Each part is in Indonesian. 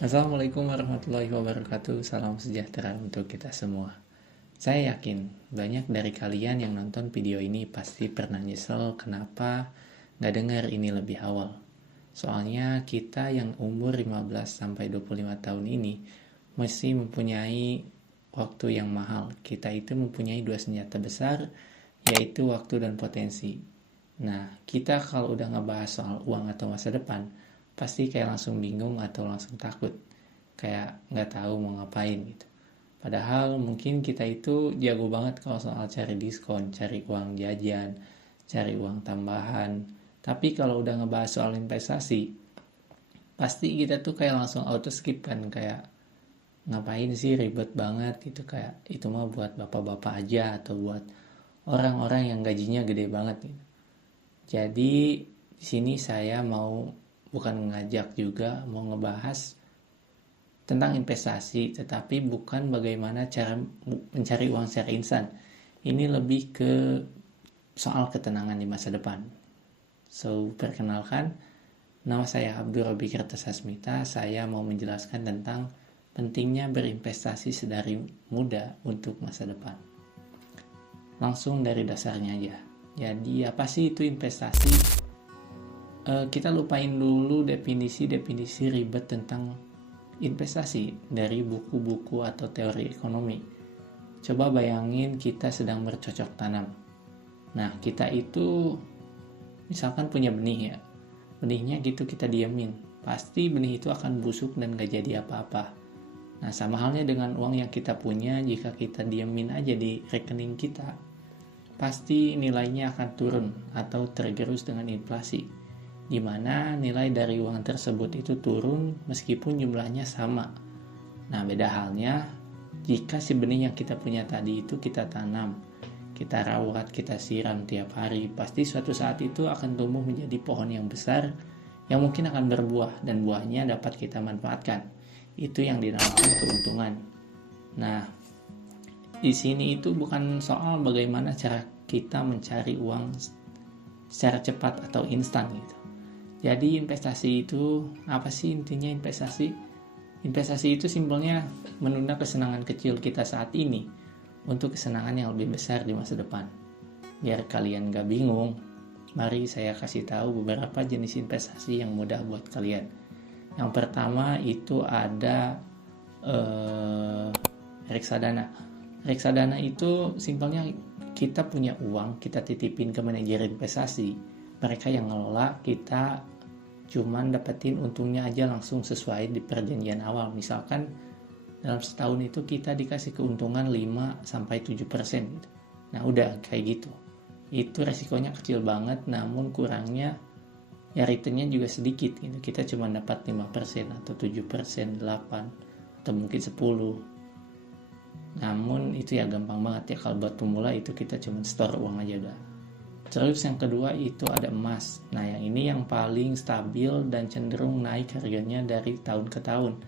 Assalamualaikum warahmatullahi wabarakatuh. Salam sejahtera untuk kita semua. Saya yakin banyak dari kalian yang nonton video ini pasti pernah nyesel kenapa nggak dengar ini lebih awal. Soalnya kita yang umur 15-25 tahun ini masih mempunyai waktu yang mahal. Kita itu mempunyai dua senjata besar, yaitu waktu dan potensi. Nah, kita kalau udah ngebahas soal uang atau masa depan, pasti kayak langsung bingung atau langsung takut. Kayak nggak tahu mau ngapain gitu. Padahal mungkin kita itu jago banget kalau soal cari diskon, cari uang jajan, cari uang tambahan. Tapi kalau udah ngebahas soal investasi, pasti kita tuh kayak langsung auto skip kan. Kayak ngapain sih ribet banget gitu. Kayak itu mah buat bapak-bapak aja atau buat orang-orang yang gajinya gede banget gitu. Jadi di sini saya mau bukan mengajak juga, mau ngebahas tentang investasi, tetapi bukan bagaimana cara mencari uang secara instan. Ini lebih ke soal ketenangan di masa depan. So, perkenalkan, nama saya Abdul Robi Kertasasmita. Saya mau menjelaskan tentang pentingnya berinvestasi sedari muda untuk masa depan. Langsung dari dasarnya aja. Jadi apa sih itu investasi? Kita lupain dulu definisi ribet tentang investasi dari buku-buku atau teori ekonomi. Coba bayangin kita sedang bercocok tanam. Nah, kita itu misalkan punya benih ya. Benihnya gitu kita diamin. Pasti benih itu akan busuk dan gak jadi apa-apa. Nah, sama halnya dengan uang yang kita punya, jika kita diamin aja di rekening kita, pasti nilainya akan turun atau tergerus dengan inflasi, di mana nilai dari uang tersebut itu turun meskipun jumlahnya sama. Nah, beda halnya jika si benih yang kita punya tadi itu kita tanam, kita rawat, kita siram tiap hari, pasti suatu saat itu akan tumbuh menjadi pohon yang besar yang mungkin akan berbuah dan buahnya dapat kita manfaatkan. Itu yang dinamakan keuntungan. Nah, di sini itu bukan soal bagaimana cara kita mencari uang secara cepat atau instan gitu. Jadi investasi itu apa sih intinya investasi? Investasi itu simpelnya menunda kesenangan kecil kita saat ini untuk kesenangan yang lebih besar di masa depan. Biar kalian gak bingung, mari saya kasih tahu beberapa jenis investasi yang mudah buat kalian. Yang pertama itu ada reksadana. Reksadana itu simpelnya kita punya uang, kita titipin ke manajer investasi. Mereka yang ngelola, kita cuman dapetin untungnya aja langsung sesuai di perjanjian awal. Misalkan dalam setahun itu kita dikasih keuntungan 5-7% gitu. Nah udah kayak gitu. Itu resikonya kecil banget, namun kurangnya ya returnnya juga sedikit gitu. Kita cuma dapat 5% atau 7%, 8% atau mungkin 10%. Namun itu ya gampang banget ya, kalau buat pemula itu kita cuma store uang aja udah. Terus yang kedua itu ada emas. Nah yang ini yang paling stabil dan cenderung naik harganya dari tahun ke tahun.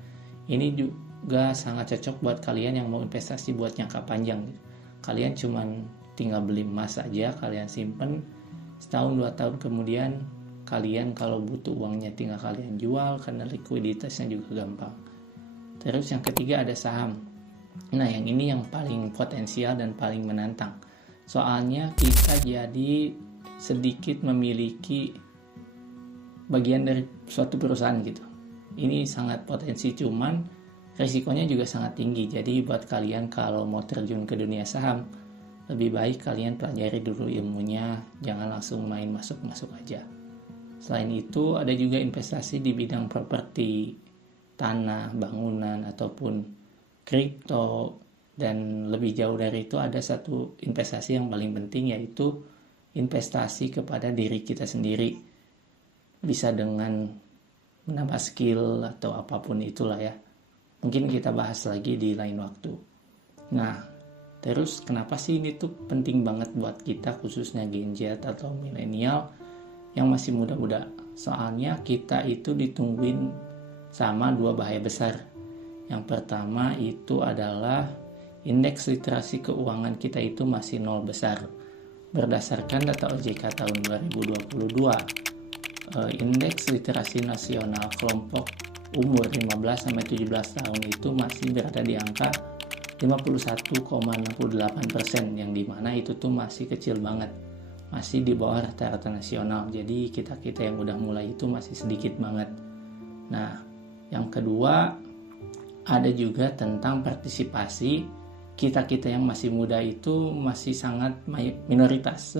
Ini juga sangat cocok buat kalian yang mau investasi buat jangka panjang gitu. Kalian cuma tinggal beli emas aja, kalian simpen, setahun 2 tahun kemudian kalian kalau butuh uangnya tinggal kalian jual karena likuiditasnya juga gampang. Terus yang ketiga ada saham. Nah yang ini yang paling potensial dan paling menantang. Soalnya kita jadi sedikit memiliki bagian dari suatu perusahaan gitu. Ini sangat potensi, cuman resikonya juga sangat tinggi. Jadi buat kalian kalau mau terjun ke dunia saham, lebih baik kalian pelajari dulu ilmunya, jangan langsung main masuk-masuk aja. Selain itu ada juga investasi di bidang properti, tanah, bangunan, ataupun kripto. Dan lebih jauh dari itu ada satu investasi yang paling penting, yaitu investasi kepada diri kita sendiri. Bisa dengan menambah skill atau apapun itulah ya. Mungkin kita bahas lagi di lain waktu. Nah, terus kenapa sih ini tuh penting banget buat kita, khususnya Gen Z atau milenial yang masih muda-muda? Soalnya kita itu ditungguin sama 2 bahaya besar. Yang pertama itu adalah indeks literasi keuangan kita itu masih 0 besar. Berdasarkan data OJK tahun 2022, indeks literasi nasional kelompok umur 15-17 tahun itu masih berada di angka 51,68%, yang dimana itu tuh masih kecil banget, masih di bawah rata-rata nasional. Jadi kita yang udah mulai itu masih sedikit banget. Nah, yang kedua ada juga tentang partisipasi. Kita yang masih muda itu masih sangat minoritas.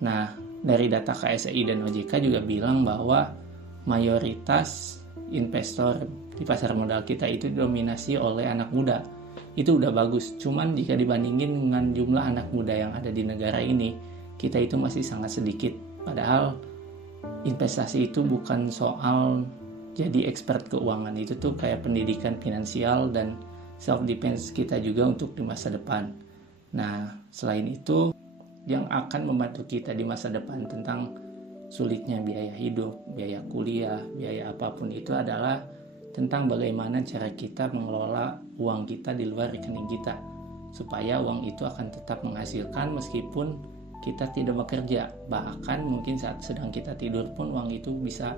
Nah, dari data KSEI dan OJK juga bilang bahwa mayoritas investor di pasar modal kita itu didominasi oleh anak muda. Itu udah bagus. Cuman jika dibandingin dengan jumlah anak muda yang ada di negara ini, kita itu masih sangat sedikit. Padahal investasi itu bukan soal jadi expert keuangan, itu tuh kayak pendidikan finansial dan self defense kita juga untuk di masa depan. Nah, selain itu yang akan membantu kita di masa depan tentang sulitnya biaya hidup, biaya kuliah, biaya apapun itu adalah tentang bagaimana cara kita mengelola uang kita di luar rekening kita, supaya uang itu akan tetap menghasilkan meskipun kita tidak bekerja. Bahkan mungkin saat sedang kita tidur pun uang itu bisa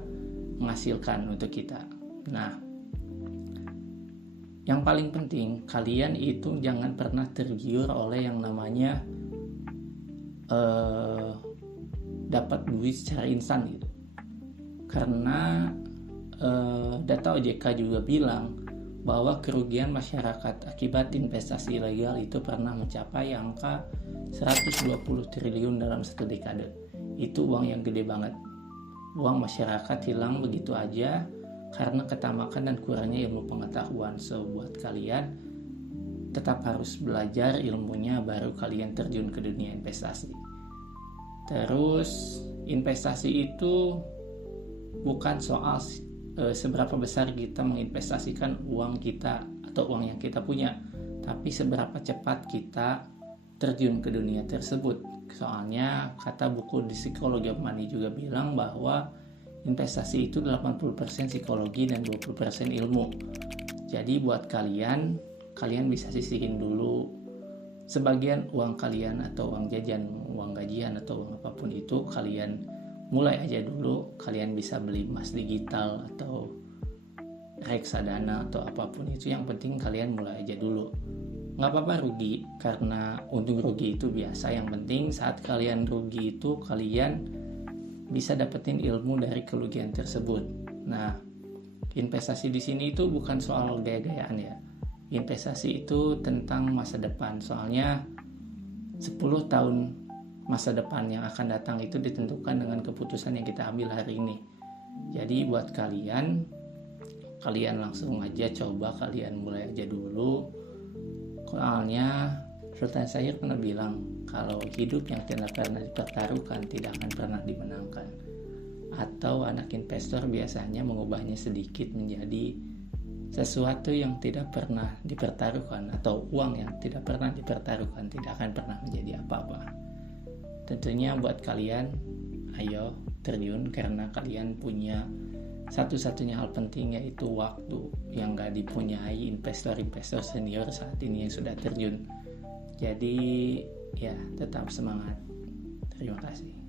menghasilkan untuk kita. Nah, yang paling penting kalian itu jangan pernah tergiur oleh yang namanya dapat duit secara instan gitu. Karena data OJK juga bilang bahwa kerugian masyarakat akibat investasi ilegal itu pernah mencapai angka 120 triliun dalam satu dekade. Itu uang yang gede banget. Uang masyarakat hilang begitu aja karena ketamakan dan kurangnya ilmu pengetahuan. So, buat kalian tetap harus belajar ilmunya baru kalian terjun ke dunia investasi. Terus, investasi itu bukan soal seberapa besar kita menginvestasikan uang kita atau uang yang kita punya, tapi seberapa cepat kita terjun ke dunia tersebut. Soalnya kata buku di Psychology of Money juga bilang bahwa investasi itu 80% psikologi dan 20% ilmu. Jadi buat kalian bisa sisihin dulu sebagian uang kalian atau uang jajan, uang gajian atau uang apapun itu, kalian mulai aja dulu. Kalian bisa beli emas digital atau reksadana atau apapun itu, yang penting kalian mulai aja dulu. Nggak apa-apa rugi, karena untung rugi itu biasa. Yang penting saat kalian rugi itu kalian bisa dapetin ilmu dari kerugian tersebut. Nah, investasi di sini itu bukan soal gaya-gayaan ya. Investasi itu tentang masa depan. Soalnya 10 tahun masa depan yang akan datang itu ditentukan dengan keputusan yang kita ambil hari ini. Jadi buat kalian langsung aja coba, kalian mulai aja dulu. Soalnya Sultan Syahir pernah bilang kalau hidup yang tidak pernah dipertaruhkan tidak akan pernah dimenangkan. Atau anak investor biasanya mengubahnya sedikit menjadi sesuatu yang tidak pernah dipertaruhkan, atau uang yang tidak pernah dipertaruhkan tidak akan pernah menjadi apa-apa. Tentunya buat kalian, ayo terjun, karena kalian punya satu-satunya hal penting, yaitu waktu yang gak dipunyai investor-investor senior saat ini yang sudah terjun. Jadi ya tetap semangat. Terima kasih.